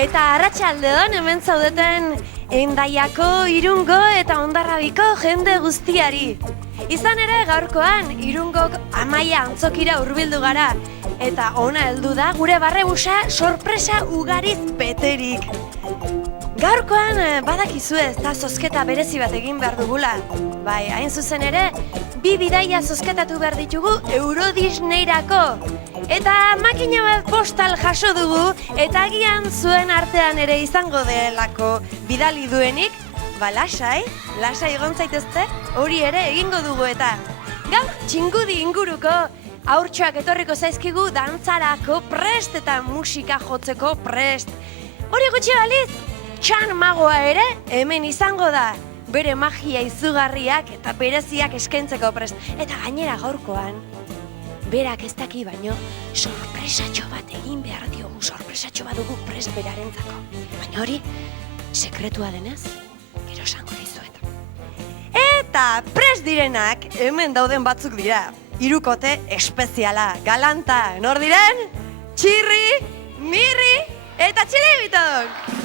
Eta arratsaldeon hemen zaudeten Hendaiako, Irungo eta Hondarrabiko jende guztiari. Izan ere gaurkoan Irungok Amaia antzokira hurbildu gara. Eta ona heldu da gure barrebusa sorpresa ugariz beterik. Gaurkoan badakizu ez da zozketa berezi bat egin behar dugula. Bai, hain zuzen ere, 2 bidaia zozketatu behar ditugu Euro Disneyrako. Eta makina bat postal jaso dugu, eta agian zuen artean ere izango delako bidali duenik, lasai egon zaitezte, hori ere egingo dugu eta. Gaur, Txingudi inguruko haurtxoak etorriko zaizkigu dantzarako prest eta musika jotzeko prest. Hori gutxi baliz, Txan magoa ere hemen izango da. Bere magia izugarriak eta bereziak eskaintzeko prest. Eta gainera gaurkoan, berak ez daki baino, sorpresatxo bat egin behar diogu, sorpresatxo bat dugu prest berarentzako. Baina hori, sekretua denez, gero esango dizuet. Eta prest direnak hemen dauden batzuk dira. Hirukote espeziala, galanta, nor diren? Txirri, Mirri eta Txilibitok!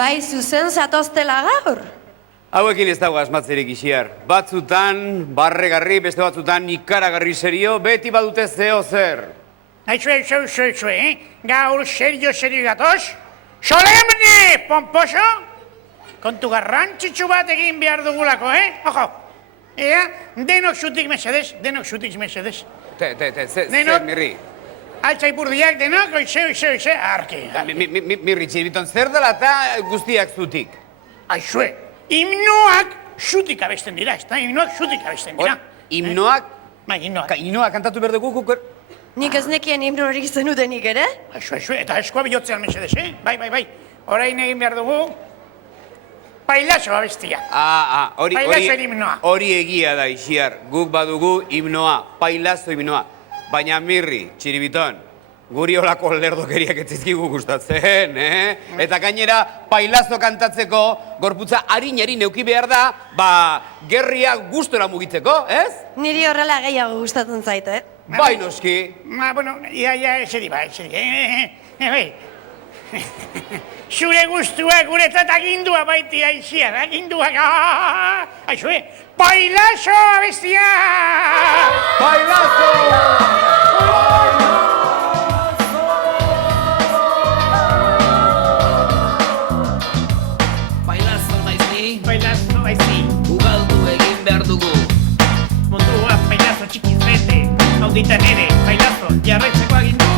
Bai, zuzen zatoztela gaur? Hauekin ez dago asmatzerik Ixiar. Batzutan, barregarri, beste batzutan ikaragarri serio, beti badute zeo zer. Aizu, gaur serio gatoz? Solemne, pomposo? Kontu garrantzitsu bat egin behar dugulako, Ojo, denok zutik mesedez, Zer, Mirri? Altzaipurdiak denok, oize, arki. Mirri, Txilibiton, zer dela eta guztiak zutik? Aizue, himnoak zutik abesten dira, ez da? Himnoak zutik abesten dira. Himnoak? Bai, himnoak. Himnoak kantatu behar dugu kuker? Nik ez nekien himno horik zenutenik ere? Aizue, eta eskoa bilotzean mesedez, Bai. Orain egin behar dugu, pailazo abestia. Pailazoen himnoa. Hori egia da, Ixiar. Guk badugu himnoa, pailazo himnoa. Baina Mirri, Txilibiton, guri holako lerdokeriak etzizkigu gustatzen, Eta gainera, pailazo kantatzeko, gorputza harin neuki behar da, gerria gustora mugitzeko, ez? Niri horrela gehiago gustatzen zait, Bai, noski. Bueno, eseri, bai. Zure guztua guretzat agindua baiti aizian, aginduak, aizue, pailazo abestia! Pailazo! Pailazo naiz ni. Ugaldu egin behar dugu. Mundua pailazo txikiz bete, auditan ere, pailazo jarraitzeko agindu.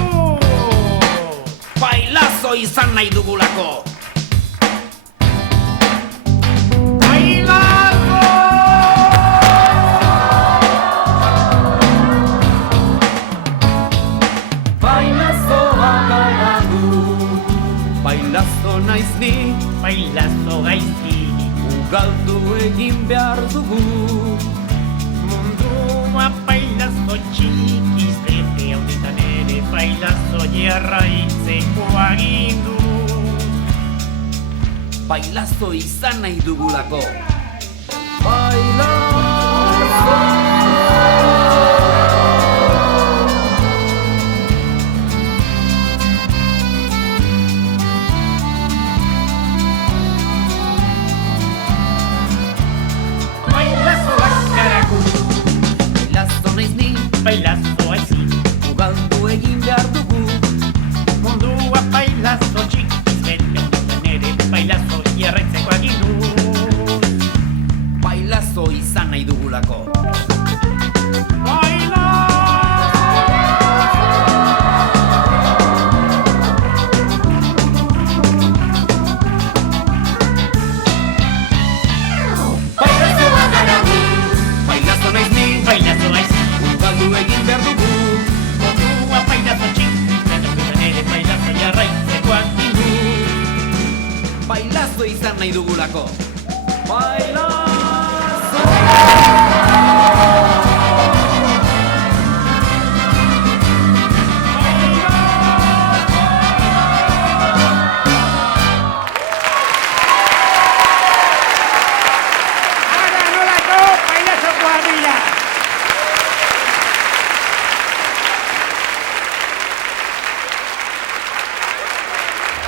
Pailazo izan nahi dugulako. Pailazo! Pailazoa gara du, pailazo naiz ni, Pailazo gaizki. ugaldu egin behar dugu. Mundua pailazo txikiz bete, auditan ere, pailazo jarraitzeko agindu. Pailazo izan nahi dugulako. nahi dugulako. Bailazo! Ara nolako pailazokoa dira.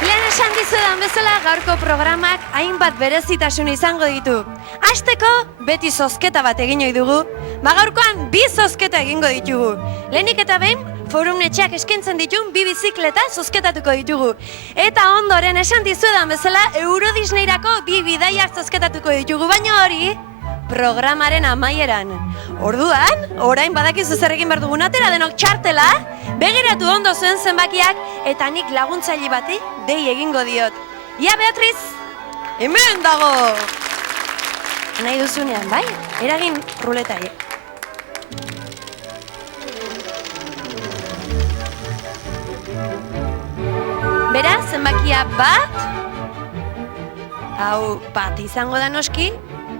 Lehen esan dizudan bezala gaurko programak hainbat berezitasun izango ditu. Hasteko beti zozketa bat egin ohi dugu, gaurkoan 2 zozketa egingo ditugu. Lehenik eta behin, Forum Netxeak eskaintzen ditun 2 bizikleta zozketatuko ditugu. Eta ondoren esan dizudan bezala Euro Disneyrako 2 bidaiak zozketatuko ditugu, baina hori programaren amaieran. Orduan, orain badakizu zer egin behar dugun, atera denok txartela, begiratu ondo zuen zenbakiak, eta nik laguntzaile bati dei egingo diot. Ia, Beatriz, hemen dago! Nahi duzunean, bai? Eragin ruletai. Beraz, zenbakia bat, hau bat izango da noski,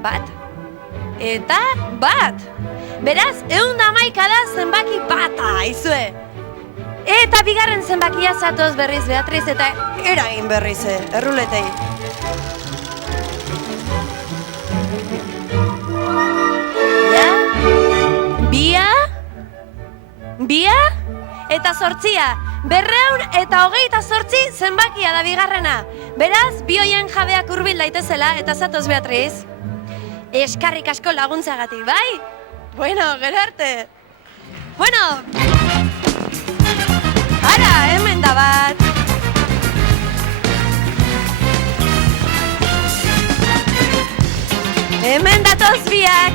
bat, eta bat. Beraz, 111 da zenbaki bata, aizue. Eta bigarren zenbakia zatoz berriz Beatriz eta eragin berriz, erruletei. Ja, bia, eta 8. 228 zenbakia da bigarrena. Beraz, bi hoien jabeak hurbil daitezela eta zatoz Beatriz. Eskarrik asko laguntzagatik, bai? Bueno, gero arte. Bueno, ara, hemen da bat. Hemen datoz biak.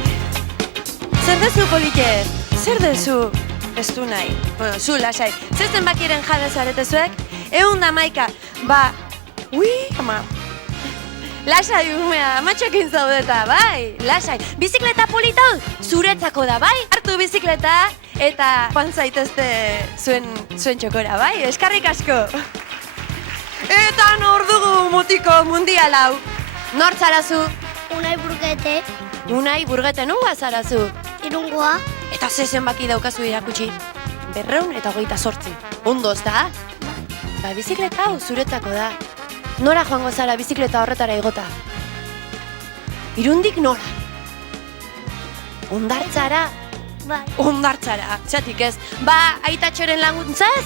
Zer dezu, Polike? Zer dezu? Ez du nahi. Bueno, zu, lasai. Zer zenbakiren jabe zaretezuek? 111. Ba, ui, ama. Lasai, umea, amatxokin zaudeta, bai, lasai. Bizikleta polita zuretzako da, bai? Hartu bizikleta eta joan zaitezte zuen txokora, bai? Eskarrik asko. Eta nor dugu mutiko mundial hau? Nor zarazu? Unai Burgete, Unai Burgete, nunga zarazu? Irungoa, Eta ze zenbaki daukazu irakutsi? 228. Ondo, ez da? Ba, bizikleta hau zuretzako da. Nora joango zara bizikleta horretara igota? Irundik nora? Ondartzara? bai, Ondartzara, txatik ez. Ba, aitatxoren laguntzaz,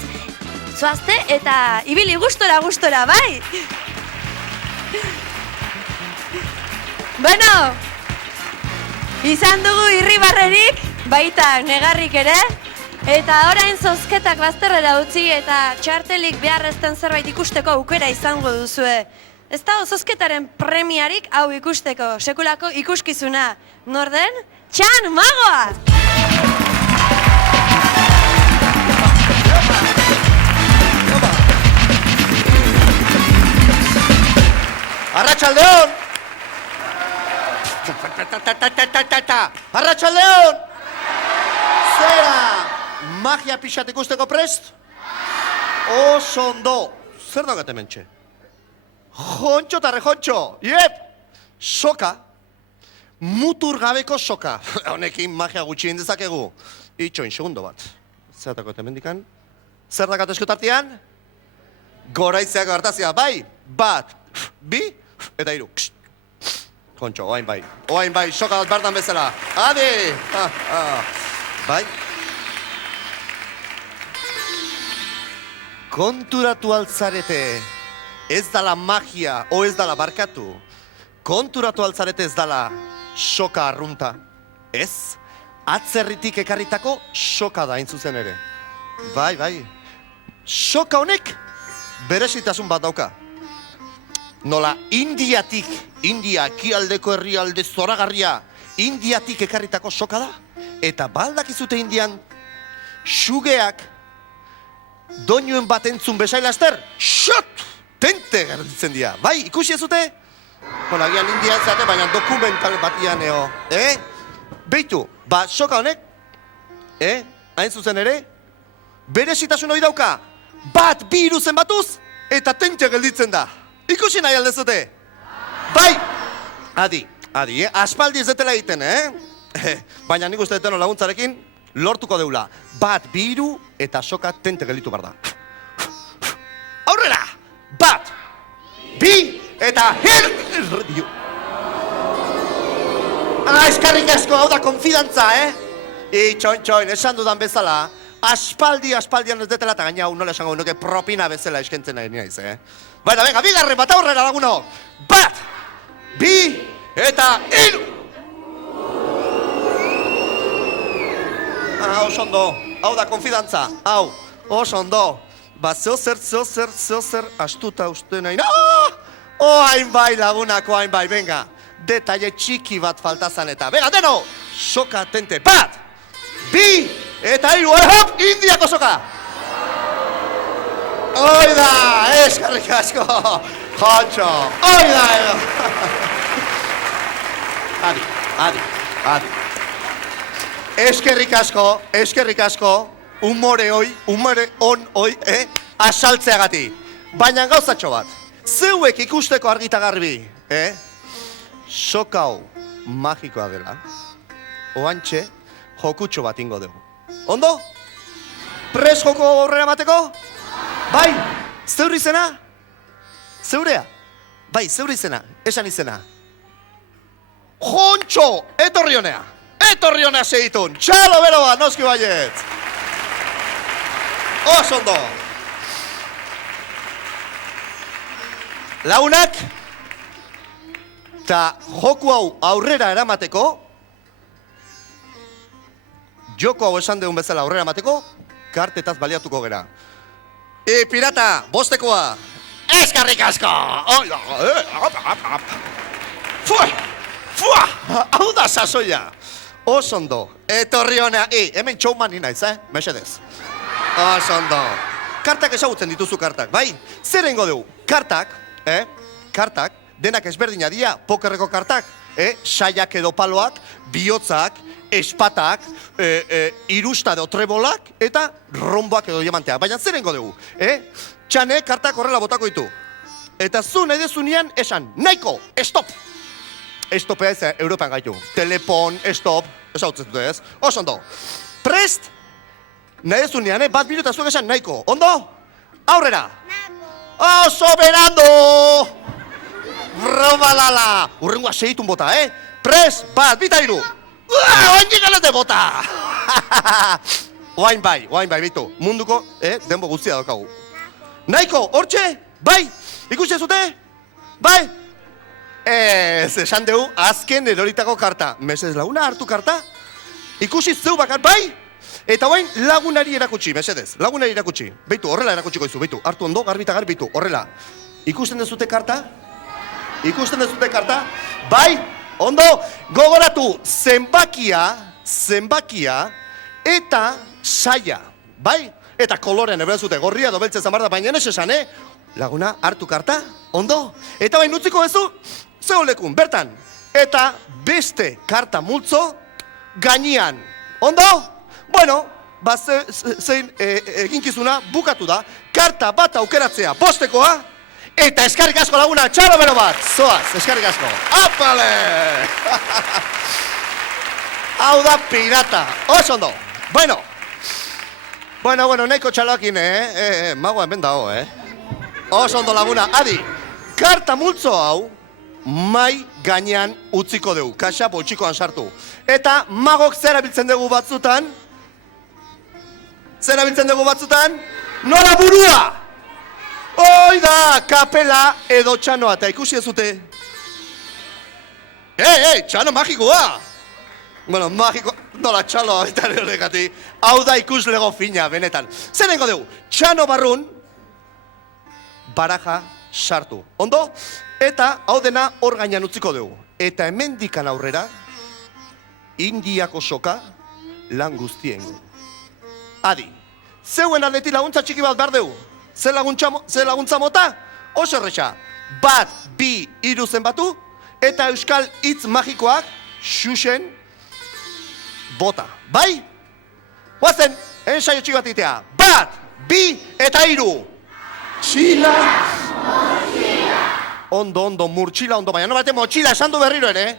zoazte eta ibili gustora, bai? Bueno, izan dugu irribarrerik, baita negarrik ere, eta orain zozketak bazterrera utzi eta txartelik beharrezten zerbait ikusteko aukera izango duzue. Ez da zozketaren premiarik hau ikusteko, sekulako ikuskizuna. Nor den? Txan Magoa! Arratsaldeon! Arratsaldeon! Zera! Magia pixat ikusteko prest? Oso ondo! Zer daukat hementxe? Jontxo eta rejontxo! Iep! Soka! Mutur gabeko soka! Honekin magia gutxi indezakegu. Itxoin, segundo bat. Zer daukat hemendikan? Zer daukat eskutartian? Goraitzeak hartazia, bai! Bat! Bi! Eta hiru. Kontxo, oain bai, soka bat bardan bezala. Adi! Bai? Konturatu altzarete, ez dala magia, o ez dala barkatu. Konturatu altzarete ez dala soka arrunta. Ez, atzerritik ekarritako soka da hain zuzen ere. Bai. Soka honek berezitasun bat dauka. Nola Indiatik, India ekialdeko herrialde zoragarria, Indiatik ekarritako soka da. Eta baldakizute Indian, sugeak, doinuen bat entzun besailazter, xot! Tente gerditzen dira. Bai, ikusi ez zute? Bona, gian India ez zate, baina dokumental batian eo. Beitu, ba, soka honek, hain zuzen ere, berezitasun hori dauka, bat bi hiru zenbatuz, eta tente gelditzen da. Ikusi nahi aldezute? Bai! Adi, aspaldi ez detela egiten, Baina nik uste deteno laguntzarekin lortuko deula. 1, 2, 3 eta soka tente gelitu bar da. Aurrera! 1, 2 eta hiru! Eskarrik asko, hau da konfidantza, Txoin, esan dudan bezala, aspaldian ez detela eta gaina hau nola esango nuke propina bezala eskentzen nahi naiz, Baina, venga, bigarren bat aurrera laguno! 1, 2 eta hiru! Oso ondo, hau da konfidantza, hau, oso ondo. Ba, zeozer, astuta uste nahi. Oain bai lagunako, oain bai, venga. Detaile txiki bat faltazan eta. Venga, deno, soka atente. 1, 2 eta hiru, hop, indiako soka. Oida, eskarrik asko, Jontxo, oida, Adi. Eskerrik asko, umore on hoi, asaltzeagati. Baina gauzatxo bat, zeuek ikusteko argita garbi, Soka hau magikoa dela, oantxe jokutxo bat ingo dugu. Ondo? Pres joko horrela mateko? Bai, zeure izena? Zeurea? Bai, zeure izena, esan izena. Jontxo, etorri honea segitun, txalo bero bat, noski baiet. Oso ondo. Lagunak, eta joku hau aurrera eramateko, joko hau esan deun bezala aurrera eramateko, kartetaz baliatuko gera. Pirata, bostekoa, eskarrik asko! Fua! Hau da sasoia! Oso ondo, etorri honea, hemen txouman naiz, mesedez. Oso ondo. Kartak esagutzen dituzu kartak, bai? Zer egingo dugu? Kartak, denak ezberdina dira, pokerreko kartak, saiak edo paloak, bihotzak, espatak, irusta edo trebolak, eta romboak edo diamanteak. Baina zer egingo dugu? Txane kartak horrela botako ditu. Eta zu nahi dezunean esan, nahiko, stop! Estopea ez Europan gaitu. Telepon, stop, esautzen dute ez. Oso ondo. Prest? Nahi dezunean, bat minuta zuek esan nahiko. Ondo? Aurrera! Oso berando! Brobalala! Urrengoa segitun bota, Prest, bat, bita iru! Oain jigalete bota! Oain bai, bitu. Munduko, denbo guztia daukagu. Nahiko, hortxe? Bai? Ikusten zute? Bai? Ez, esan dugu, azken eroritako karta. Mesedez laguna hartu karta? Ikusi zeu bakar, bai? Eta oain lagunari erakutsi, mesedez. Lagunari erakutsi. Beitu, horrela erakutsiko izu, beitu. Hartu ondo, garbi eta garbi, beitu, horrela. Ikusten dezute karta? Bai? Ondo, gogoratu, zenbakia eta saia. Bai? Eta kolorean ebera zute, gorria edo beltze zamarda, baina ez esan, Laguna, hartu karta, ondo? Eta bain utziko bezu, zeolekun, bertan. Eta beste karta multzo, gainean. Ondo? Bueno, zein eginkizuna bukatu da, karta bat aukeratzea, bostekoa, eta eskarrik asko laguna, txalo bero bat, zoaz, eskarrik asko. Apale! Hau da pirata, oso ondo. Bueno, nahiko txaloakin, magoa hemen dago, Oso ondo laguna, adi, karta multzo hau, mai gainean utziko dugu, kaxa poltsikoan sartu. Eta magok zer abiltzen dugu batzutan? Nola burua! Hoi da, kapela edo txanoa, eta ikusi ez zute? Txano magikoa! Bueno, magikoa, nola txaloa eta horregati, hau da ikuslego fina, benetan. Zer nengo dugu, txano barrun, baraja sartu. Ondo? Eta hau dena hor gainean utziko dugu. Eta hemendikan aurrera, indiako soka lan guztien. Adi, zeuen aleti laguntza txiki bat behar dugu. Ze laguntza mota? Oso erresa. 1, 2, 3 zenbatu, eta euskal hitz magikoak xuxen bota. Bai? Guazen, ensaio txiki bat itea. 1, 2 eta 3. Txila! Ondo, murtxila ondo, baina no bate motxila esan du berriro ere.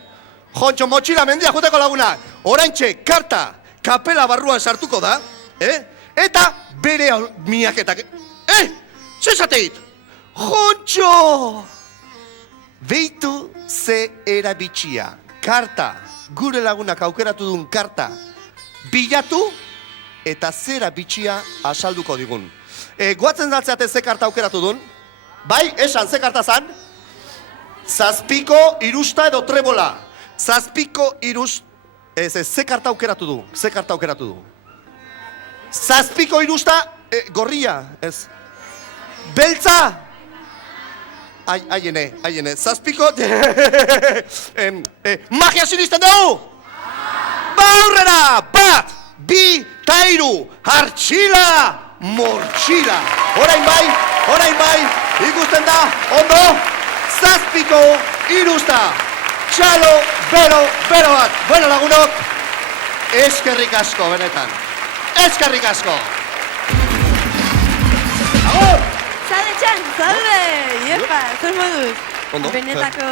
Jontxo, motxila mendia juteko laguna. Oraintxe, karta, kapela barruan sartuko da, eta bere miaketak. Zesateit! Jontxo! Beitu ze erabitxia. Karta, gure lagunak aukeratu duen karta, bilatu eta zera bitxia asalduko digun. Guatzen daltzeate ze karta aukeratu duen? Bai, esan, ze karta zan? Zazpiko irusta edo trebola. Zazpiko irusta... ze karta aukeratu du? Ze karta aukeratu du? Zazpiko irusta... gorria, ez... Beltza! Aiene, zazpiko... magia sinisten dugu! Baurrera! Bat! Bi! Tairu! Hartxila! Mortxila! Orain bai! Ikusten da, ondo! Zazpiko irusta! Txalo, bero bat! Bueno, lagunok! Eskerrik asko, benetan! Eskerrik asko! Agur! Zaude! Iepa, zer moduz? Ondo. Benetako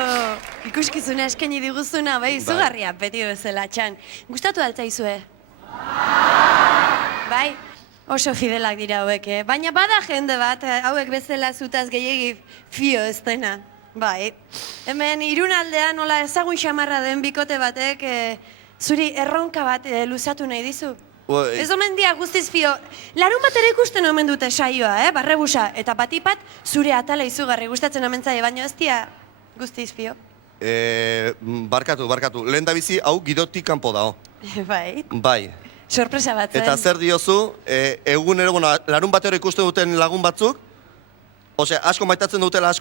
ikuskizuna eskaini diguzuna, bai, izugarria, beti bezala, Txan. Gustatu altzaizue? Bai, oso fidelak dira hauek, baina bada jende bat, hauek bezala zutaz gehiegi fio ez dena. Bai, hemen Irunaldean nola ezagun xamarra den bikote batek zuri erronka bat luzatu nahi dizu. Ez omen dia guztiz fio. Larun bat ere ikusten omen dute saioa, barrebusa. Eta batipat zure atala izugarri gustatzen omen zaie, baina ez dia guztiz fio. Barkatu. Lehen da bizi, hau gidotik kanpo dao. Bai. Bai. Sorpresa bat zen. Eta zer diozu, egunero, larun batero ikusten duten lagun batzuk, asko maitatzen dutela,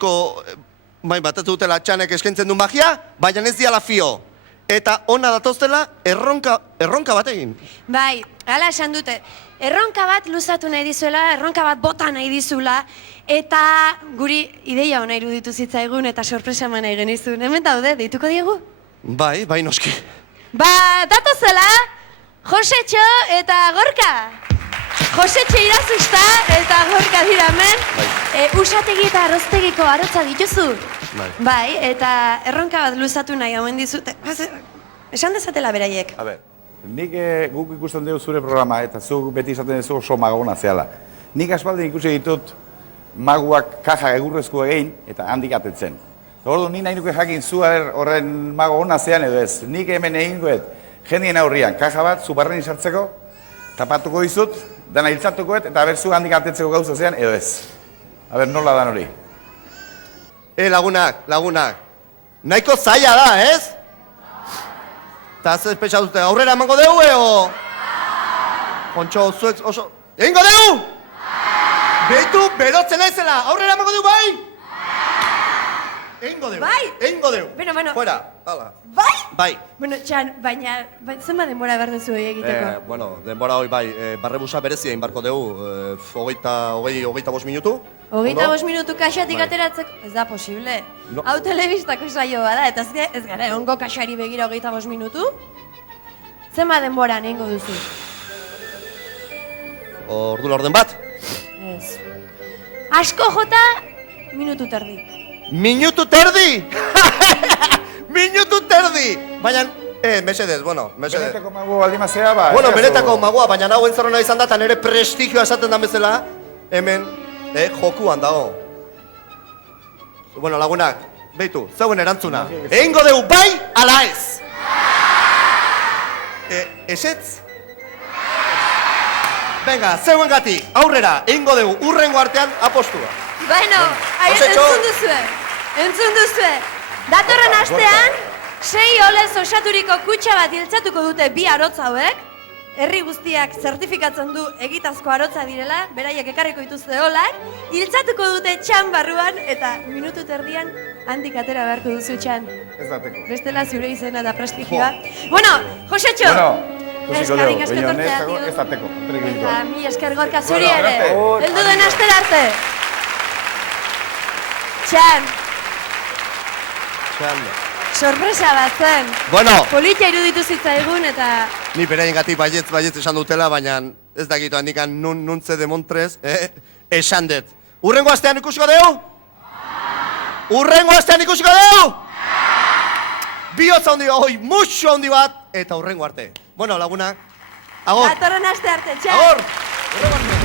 maitatzen dutela Txanek eskaintzen du magia, baina ez diala fio. Eta ona datoztela, erronka bat egin. Bai, hala esan dute. Erronka bat luzatu nahi dizuela, erronka bat bota nahi dizula, eta guri ideia ona iruditu zitzaigun eta sorpresa eman nahi genizun. Hemen daude, deituko diegu? Bai, noski. Datozela, Josetxo eta Gorka. Josetxo Irazusta eta Gorka dira hemen. Usategi eta Arroztegiko arotza dituzu. Bai, eta erronka bat luzatu nahi omen dizute. Esan dezatela beraiek. A ber, nik guk ikusten dugu zure programa eta zuk beti izaten duzu oso magona zehala. Nik aspaldin ikusi ditut maguak kaja egurrezko egin eta handik atetzen. Ordu, ni nahi nuke jakin zu horren mago ona zean edo ez. Nik hemen egin duet jendien aurrian kaja bat zu barren sartzeko, tapatuko dizut, dana hiltzatukoet eta ber zu handik atetzeko gauza zean edo ez. A ber, nola dan hori? Lagunak, nahiko zaila da, ez? Eta ez espetxa dute, aurrera emango dugu, eo? Jontxo, zuek oso... Egingo dugu! Beitu, berotzen ezela, aurrera emango dugu, bai? Egingo dugu, egingo dugu. Bueno. Fuera, hala. Bai? Bai. Bueno, Txan, baina zenba denbora behar duzu egiteko? Denbora hori bai, barrebusa berezia inbarko dugu, hogeita 5 minutu. 25 minutu kaxatik ateratzeko, ez da posible. Hau telebistako saio bada, eta ez gara, ongo kaxari begira 25 minutu? Zenba denbora nengo duzu? Ordu laurden bat? Ez. Asko jota, minutu terdi. Minutu terdi? Minutu terdi! Baina, mesedez, mesedez. Benetako magua baldimazea, ba... Benetako magua, baina nago entzarona izan da, eta nire prestigioa esaten da bezala, hemen, jokuan dago. Lagunak, beitu, zeuen erantzuna. Egingo dugu bai, ala ez! Esetz? Venga, zeuen gati, aurrera, egingo dugu, urrengo artean apostua. Bueno, entzun duzue. Datorren astean, 6 olez osaturiko kutxa bat hiltzatuko dute bi arotz hauek. Herri guztiak zertifikatzen du egitazko arotza direla, beraiek ekarriko dituzte olak, hiltzatuko dute Txan barruan, eta minutu terdian handik atera beharko duzu Txan. Ez dateko. Bestela zure izena da prestigioa. Bueno, Josetxo! Eskerrik asko tortzea, tío. Ez dateko. Eta mi esker Gorka zuri ere. Heldu den astera arte. Txan. Sorpresa bat zen. Politia iruditu zitzaigun eta... Ni beraien gati baietz esan dutela, baina ez dakitu handikan nuntze demontrez, esan dut. Urrengo astean ikusiko dugu? Urrengo astean ikusiko dugu! Bihotza handi bat, musu handi bat, eta urrengo arte. Bueno, laguna, agor. Datorren aste arte, txau! Agor! Urrengo arte.